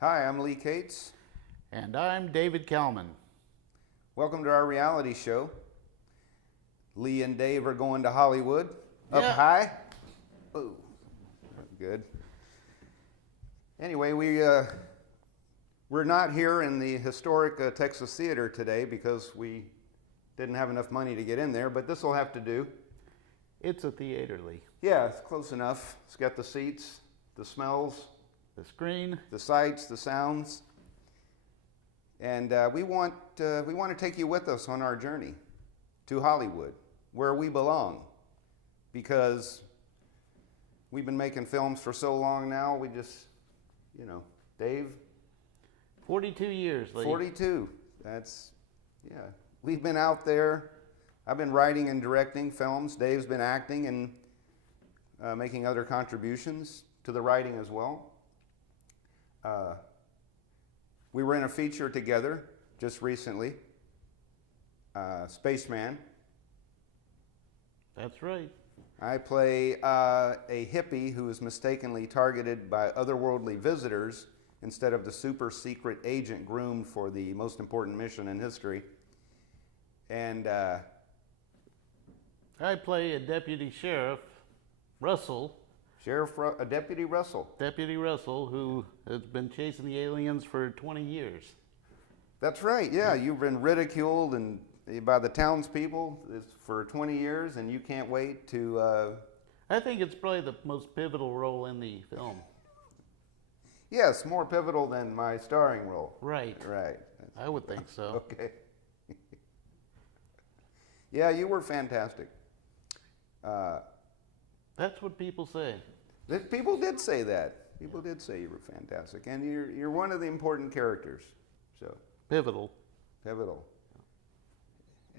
Hi, I'm Lee Cates. And I'm David Kalman. Welcome to our reality show. Lee and Dave are going to Hollywood. Up Yeah. high. Ooh, good. Anyway, we're not here in the historic Texas Theater today because we didn't have enough money to get in there, but this will have to do. It's a theater, Lee. Yeah, it's close enough. It's got the seats, the smells, The screen. the sights, the sounds. And we want to take you with us on our journey to Hollywood, where we belong, because we've been making films for so long now. We just, Dave, 42 years, Lee. 42. That's, yeah. We've been out there. I've been writing and directing films. Dave's been acting and making other contributions to the writing as well. We were in a feature together just recently, Spaceman. That's right. I play a hippie who is mistakenly targeted by otherworldly visitors instead of the super secret agent groomed for the most important mission in history. And I play a deputy sheriff, Russell. Deputy Russell. Deputy Russell, who has been chasing the aliens for 20 years. That's right, yeah. You've been ridiculed and by the townspeople for 20 years, and you can't wait to... I think it's probably the most pivotal role in the film. Yes, more pivotal than my starring role. Right. Right. I would think so. Okay. Yeah, you were fantastic. That's what people say. People did say that. People did say you were fantastic, and you're one of the important characters. So Pivotal. pivotal.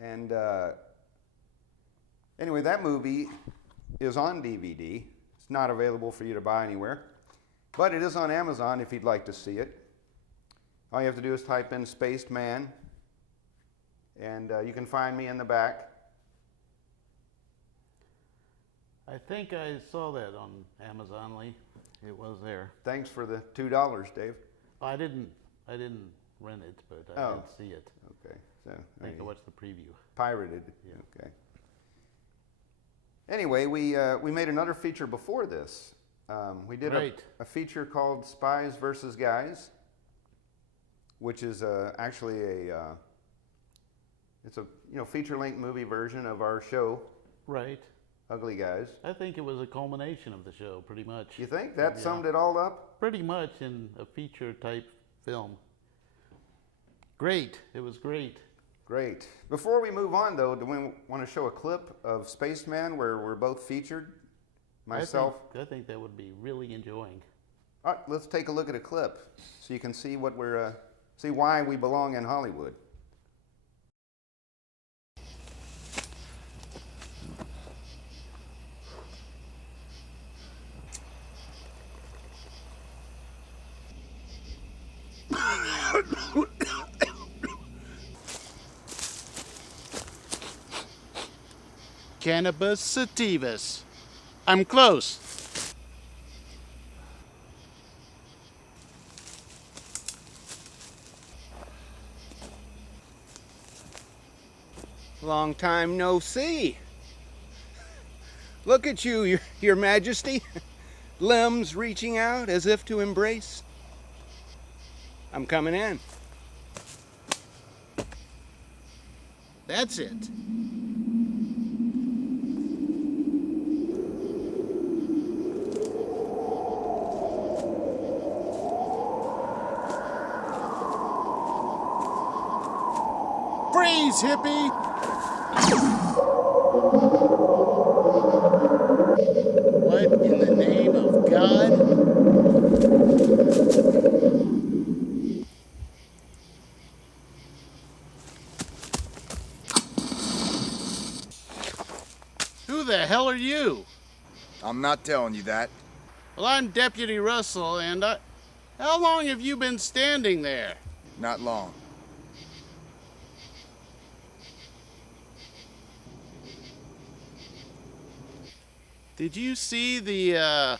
And anyway, that movie is on DVD. It's not available for you to buy anywhere, but it is on Amazon if you'd like to see it. All you have to do is type in Spaced Man, and you can find me in the back. I think I saw that on Amazon, Lee. It was there. Thanks for the $2, Dave. I didn't rent it, but I Oh. did see it. Okay, so I think I watched the preview. pirated. Yeah. Okay. Anyway, we made another feature before this. We did Right. a feature called Spies versus Guys, which is actually it's a feature-length movie version of our show, Right. Ugly Guys. I think it was a culmination of the show, pretty much. You think that Yeah. summed it all up? Pretty much in a feature-type film. Great. It was great. Great. Before we move on, though, do we want to show a clip of Spaceman where we're both featured? Myself. I think that would be really enjoying. All right, let's take a look at a clip so you can see what see why we belong in Hollywood. Cannabis sativas. I'm close. Long time no see. Look at you, your Majesty. Limbs reaching out as if to embrace. I'm coming in. That's it. Freeze, hippie! What in the name of God? Who the hell are you? I'm not telling you that. Well, I'm Deputy Russell, and how long have you been standing there? Not long. Did you see the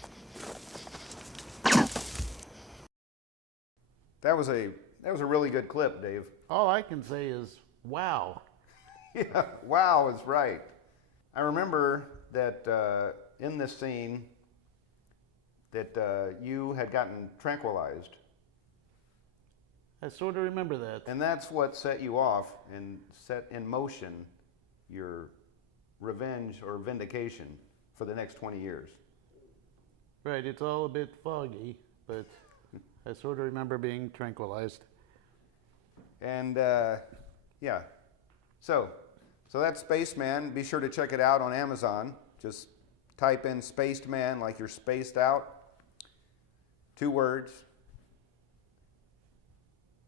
That was a really good clip, Dave. All I can say is, wow. Yeah, wow is right. I remember that in this scene that you had gotten tranquilized, I sort of remember that. and that's what set you off and set in motion your revenge or vindication for the next 20 years. Right, it's all a bit foggy, but I sort of remember being tranquilized. And yeah, so that's Spaceman. Be sure to check it out on Amazon. Just type in Spaced Man like you're spaced out. 2 words.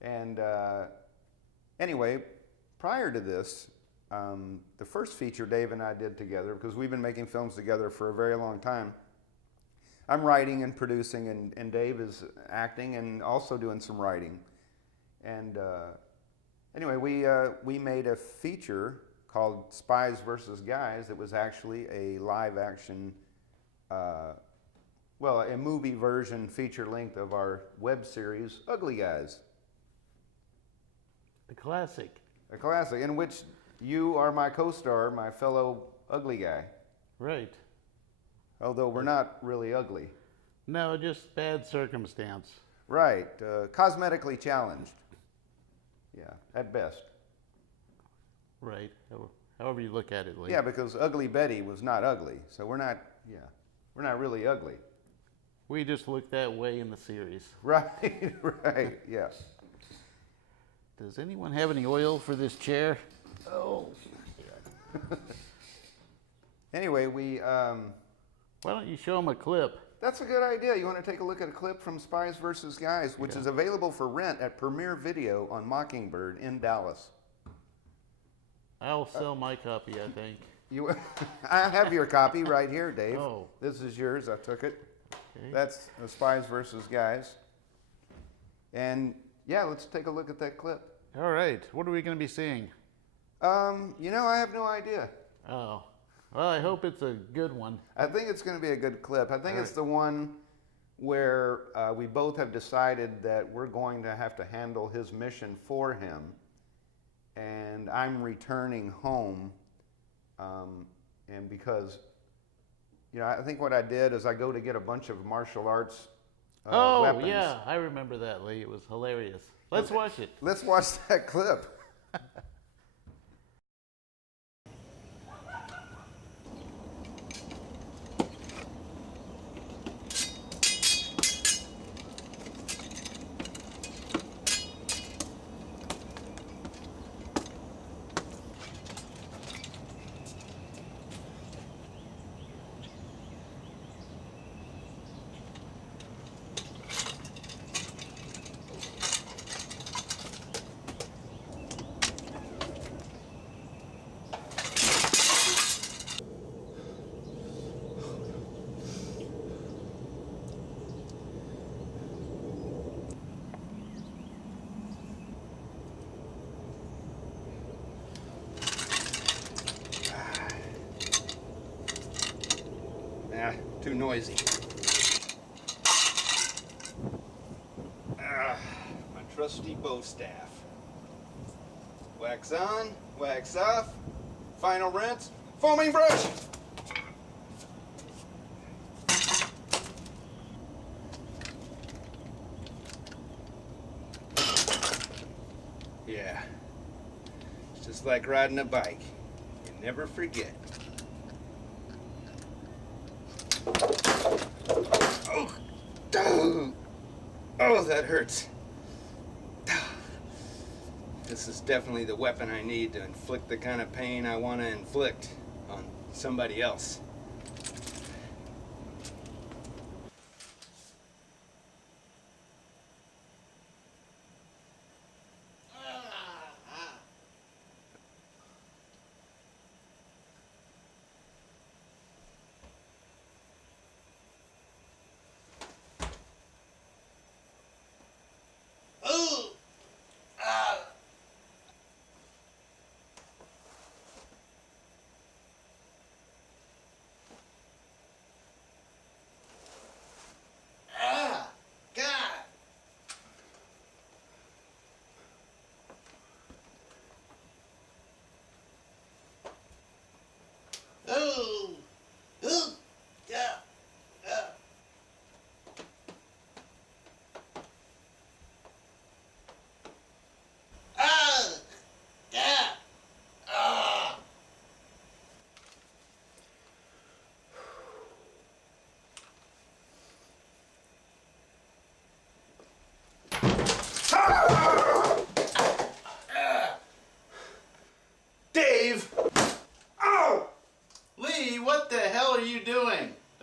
And anyway, prior to this, the first feature Dave and I did together, because we've been making films together for a very long time. I'm writing and producing, and Dave is acting and also doing some writing. And anyway, we made a feature called Spies versus Guys. It was actually a live action, well, a movie version feature length of our web series, Ugly Guys. A classic. A classic in which you are my co-star, my fellow ugly guy. Right. Although we're not really ugly. No, just bad circumstance. Right. Cosmetically challenged. Yeah, at best. Right. However you look at it, Lee. Yeah, because Ugly Betty was not ugly. So we're not really ugly. We just look that way in the series. Right, right, yes. Does anyone have any oil for this chair? Oh. Anyway, Why don't you show them a clip? that's a good idea. You want to take a look at a clip from Spies versus Guys, which is available for rent at Premiere Video on Mockingbird in Dallas. I'll sell my copy, I think. I have your copy right here, Dave. Oh. This is yours. I took it. Okay. That's the Spies versus Guys. And yeah, let's take a look at that clip. All right. What are we going to be seeing? I have no idea. Oh. Well, I hope it's a good one. I think it's going to be a good clip. I think it's the one where we both have decided that we're going to have to handle his mission for him. And I'm returning home. And because, I think what I did is I go to get a bunch of martial arts weapons. Yeah. I remember that, Lee. It was hilarious. Let's watch it. Let's watch that clip. Too noisy. My trusty bow staff. Wax on, wax off. Final rinse. Foaming brush. Yeah. It's just like riding a bike. You never forget. Oh, that hurts. This is definitely the weapon I need to inflict the kind of pain I want to inflict on somebody else.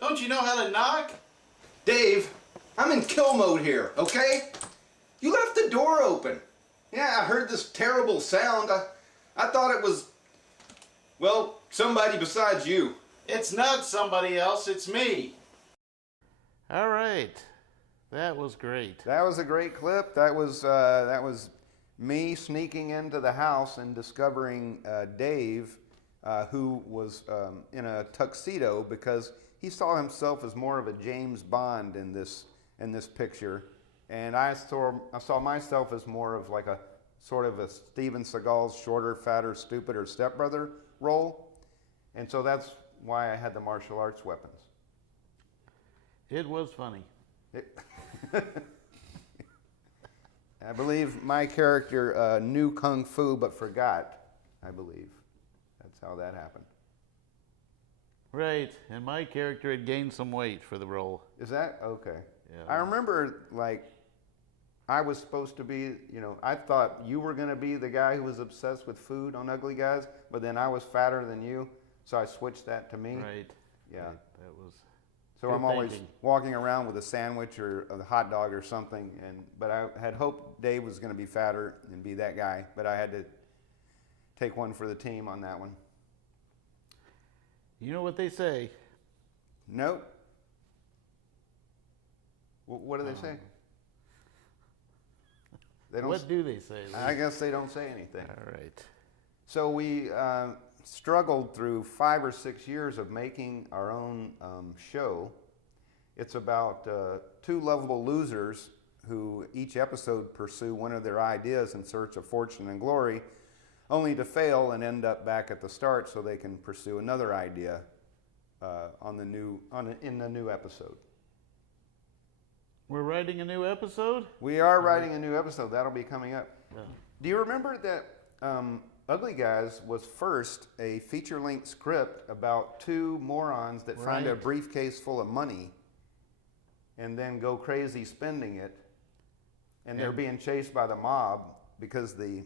Don't you know how to knock? Dave, I'm in kill mode here, okay? You left the door open. Yeah, I heard this terrible sound. I thought it was, well, somebody besides you. It's not somebody else, it's me. All right. That was great. That was a great clip. That was me sneaking into the house and discovering Dave, who was in a tuxedo because he saw himself as more of a James Bond in this picture, and I saw myself as more of like a sort of a Steven Seagal's shorter, fatter, stupider stepbrother role, and so that's why I had the martial arts weapons. It was funny. I believe my character knew Kung Fu but forgot, I believe. That's how that happened. Right, and my character had gained some weight for the role. Is that? Okay. Yeah. I remember, like, I was supposed to be, I thought you were going to be the guy who was obsessed with food on Ugly Guys, but then I was fatter than you, so I switched that to me. Right. Yeah. Right. That was. So Good I'm always thinking. walking around with a sandwich or a hot dog or something, but I had hoped Dave was going to be fatter and be that guy, but I had to take one for the team on that one. You know what they say? Nope. What do they say? They don't. What do they say? I guess they don't say anything. All right. So we struggled through 5 or 6 years of making our own show. It's about 2 lovable losers who each episode pursue one of their ideas in search of fortune and glory, only to fail and end up back at the start so they can pursue another idea in the new episode. We're writing a new episode? We are writing a new episode. That'll be coming up. Yeah. Do you remember that Ugly Guys was first a feature-length script about 2 morons that find a Right. briefcase full of money and then go crazy spending it, and they're And- being chased by the mob because the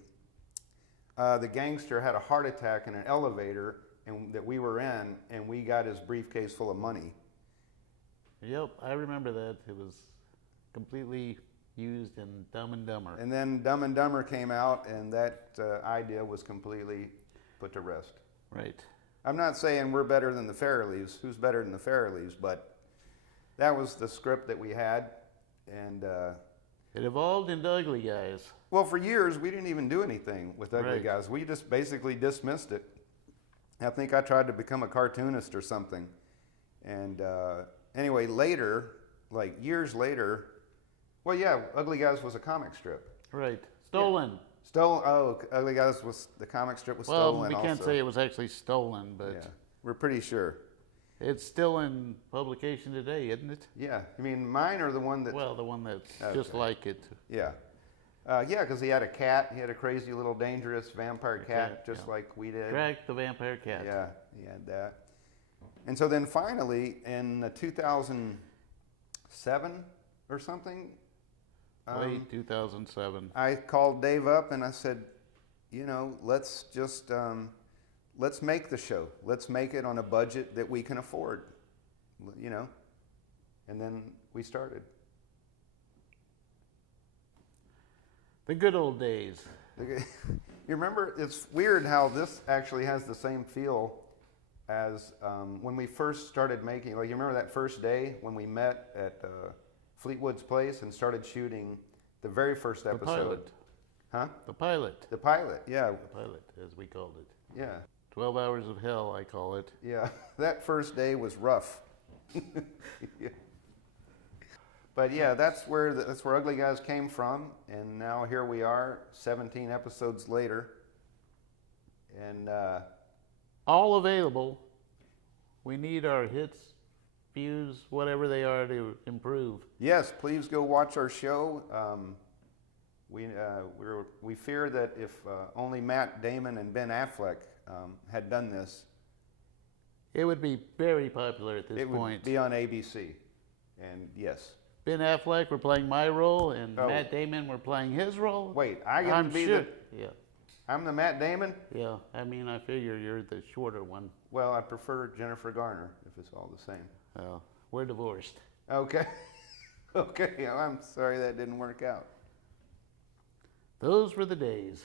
gangster had a heart attack in an elevator and that we were in, and we got his briefcase full of money. Yep, I remember that. It was completely used in Dumb and Dumber. And then Dumb and Dumber came out, and that idea was completely put to rest. Right. I'm not saying we're better than the Farrellys. Who's better than the Farrellys? But that was the script that we had. And, It evolved into Ugly Guys. well, for years, we didn't even do anything with Ugly Right. Guys. We just basically dismissed it. I think I tried to become a cartoonist or something. And anyway, later, like years later, well, yeah, Ugly Guys was a comic strip. Right. Stolen. Ugly Guys was, the comic strip was Well, stolen we can't also. say it was actually stolen, but Yeah, we're pretty sure. it's still in publication today, isn't it? Yeah, you mean mine or the one that? Well, the one that's just Okay. like it. Yeah. Yeah, because he had a cat. He had a crazy little dangerous vampire cat, cat, just yeah. like we did. Drac the Vampire Cat. Yeah, he had that. And so then finally, in 2007 or something, Late 2007. I called Dave up and I said, let's just, let's make the show. Let's make it on a budget that we can afford, And then we started. The good old days. You remember, it's weird how this actually has the same feel as when we first started making, like you remember that first day when we met at Fleetwood's place and started shooting the very first The episode? pilot. Huh? The pilot. The pilot, yeah, The pilot, as we called it. yeah, 12 Hours of Hell, I call it. yeah. That first day was rough. Yeah. But yeah, that's where Ugly Guys came from, and now here we are, 17 episodes later, and All available. We need our hits, views, whatever they are to improve. yes, please go watch our show. We fear that if only Matt Damon and Ben Affleck had done this, It would be very popular at this it would point. be on ABC. And yes, Ben Affleck were playing my role, and Oh. Matt Damon were playing his role. wait, I get I'm to be sure. Yeah, I'm the Matt Damon. yeah. I mean, I figure you're the shorter one. Well, I prefer Jennifer Garner if it's all the same. Well, we're divorced. Okay. Okay, I'm sorry that didn't work out. Those were the days.